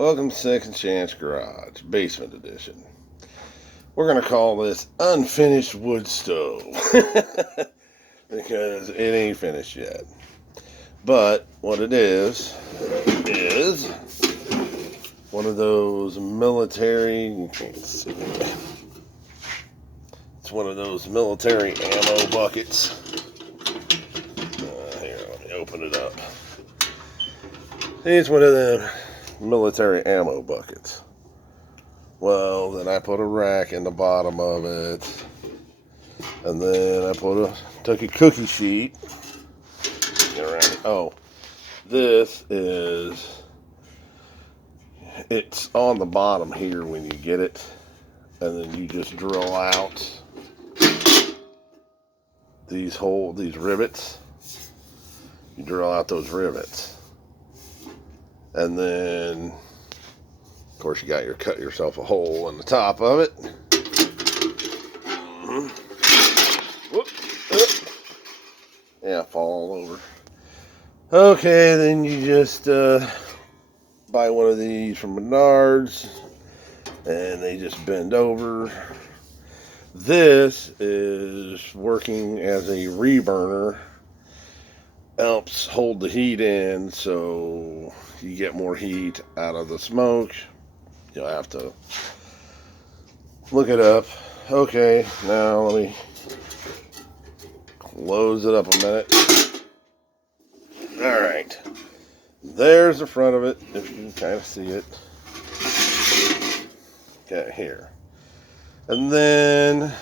Welcome to Second Chance Garage, Basement Edition. We're going to call this Unfinished Wood Stove because it ain't finished yet. But what it is one of those military, you can't see it. It's one of those military ammo buckets. Here, let me open it up. It's one of them military ammo buckets. Well, then I put a rack in the bottom of it, and then I took a cookie sheet. Oh, it's on the bottom here when you get it, and then you just drill out these rivets. You drill out those rivets, and then of course you cut yourself a hole in the top of it. Yeah, fall all over. Okay, then you just buy one of these from Menards, and they just bend over. This is working as a reburner. Helps hold the heat in so you get more heat out of the smoke. You'll have to look it up. Okay, now let me close it up a minute. Alright, there's the front of it, if you can kind of see it. Okay, here. And then,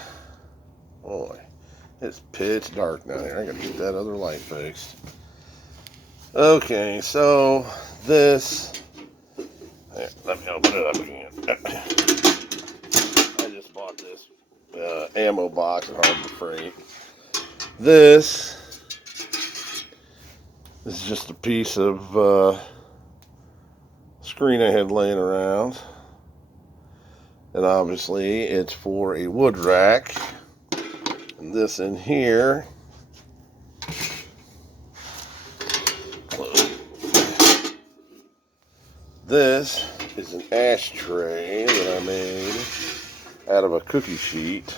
boy, it's pitch dark down here. I gotta get that other light fixed. Okay, so this, here, let me open it up again. I just bought this ammo box at Harbor Freight. This is just a piece of screen I had laying around. And obviously it's for a wood rack. And this in here, this is an ashtray that I made out of a cookie sheet.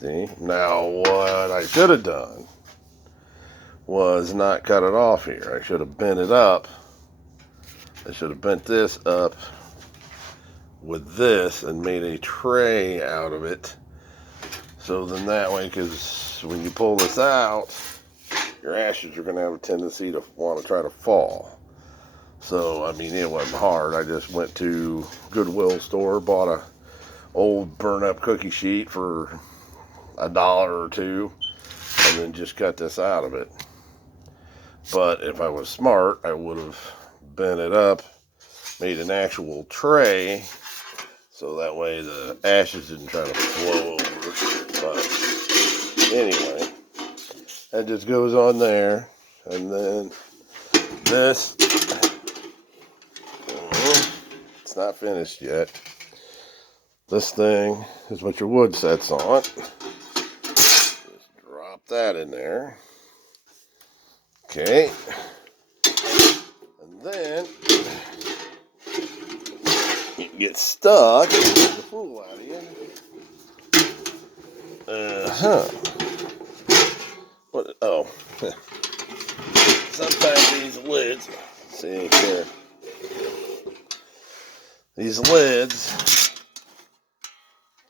See? Now what I should have done was not cut it off here. I should have bent it up. I should have bent this up with this and made a tray out of it. So then that way, because when you pull this out, your ashes are going to have a tendency to want to try to fall. So, I mean, it wasn't hard. I just went to Goodwill store, bought a old burn up cookie sheet for $1 or $2, and then just cut this out of it. But if I was smart, I would have bent it up, made an actual tray, so that way the ashes didn't try to flow over. But anyway, that just goes on there. And then this, it's not finished yet. This thing is what your wood sets on. Just drop that in there. Okay. And then you get stuck, the fool out of you. What? Oh. Sometimes these lids, see here, these lids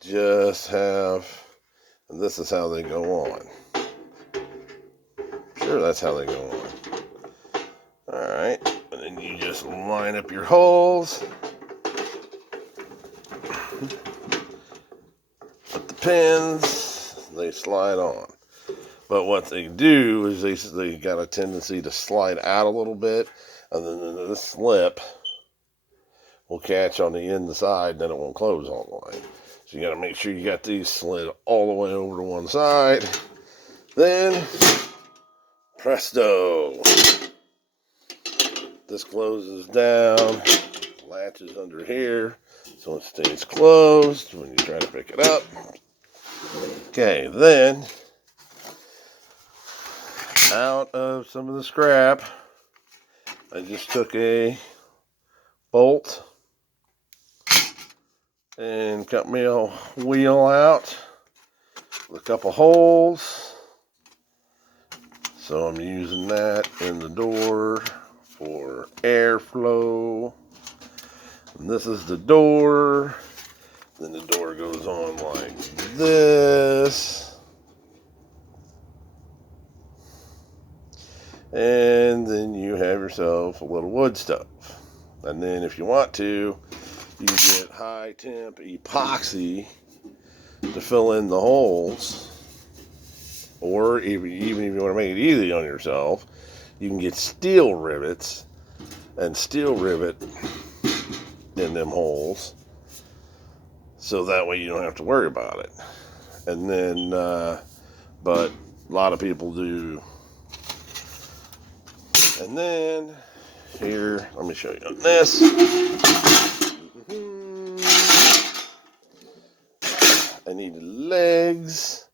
just have, and this is how they go on. Sure, that's how they go on. Alright, and then you just line up your holes. Put the pins, they slide on. But what they do is they got a tendency to slide out a little bit, and then this slip will catch on the inside, and then it won't close all the way. So you got to make sure you got these slid all the way over to one side. Then, presto! This closes down, latches under here, so it stays closed when you try to pick it up. Okay, then out of some of the scrap, I just took a bolt and cut me a wheel out with a couple holes. So I'm using that in the door for airflow. And this is the door. Then the door goes on like this. And then you have yourself a little wood stove. And then if you want to, you get high temp epoxy to fill in the holes. Or even if you want to make it easy on yourself, you can get steel rivets and steel rivet in them holes. So that way you don't have to worry about it. And then, but a lot of people do. And then, here, let me show you on this. I needed legs.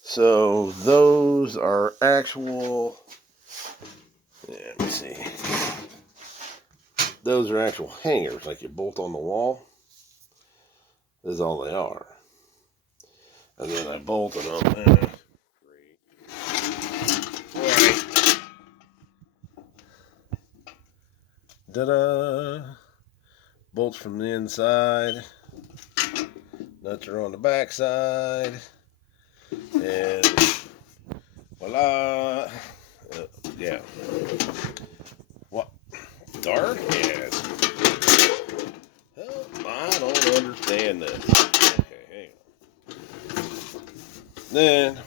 So those are actual, let me see. Those are actual hangers, like you bolt on the wall. This is all they are. And then I bolted them. Ta-da! Bolts from the inside. Nuts are on the back side. And voila! Yeah. What? Dark? Yes. I don't understand this. Okay, hang on. Then,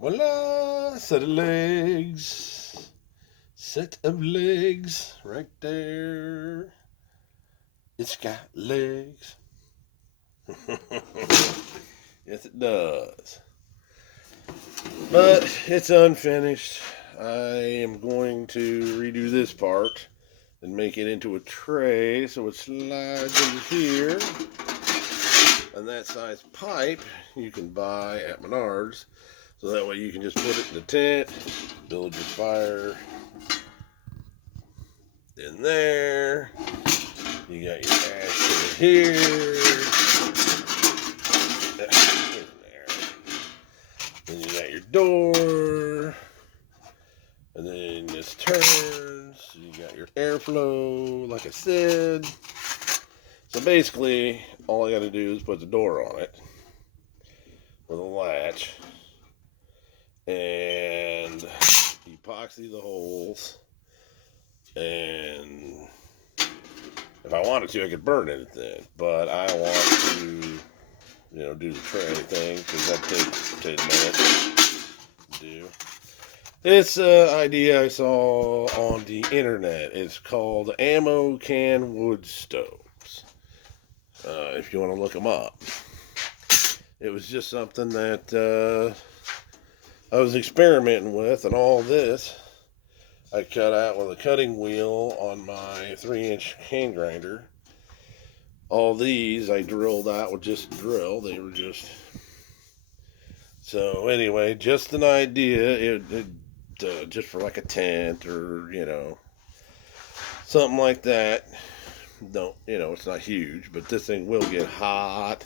voila! Set of legs. Set of legs right there. It's got legs. Yes, it does. But it's unfinished. I am going to redo this part and make it into a tray so it slides into here. And that size pipe you can buy at Menards. So that way you can just put it in the tent, build your fire in there. You got your ash in here. Then you got your door. And then this turns. You got your airflow, like I said. So basically, all I got to do is put the door on it with a latch and epoxy the holes. And if I wanted to, I could burn it then. But I want to, do the tray thing because that takes 10 minutes to do. It's an idea I saw on the internet. It's called Ammo Can Wood Stoves. If you want to look them up. It was just something that I was experimenting with, and all this I cut out with a cutting wheel on my 3-inch hand grinder. All these I drilled out with just a drill. They were just... So anyway, just an idea. Just for like a tent or, something like that. Don't, it's not huge, but this thing will get hot.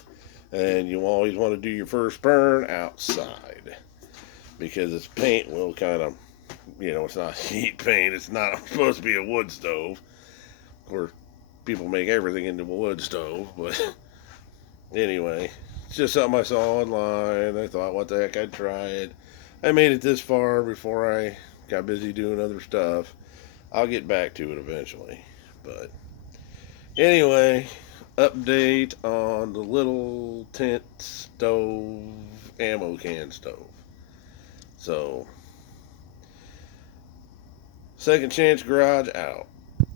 And you always want to do your first burn outside. Because its paint will kind of, it's not heat paint. It's not supposed to be a wood stove. Of course, people make everything into a wood stove. But anyway, it's just something I saw online. I thought, what the heck, I'd try it. I made it this far before I got busy doing other stuff. I'll get back to it eventually. But anyway, update on the little tent stove, ammo can stove. So, Second Chance Garage out.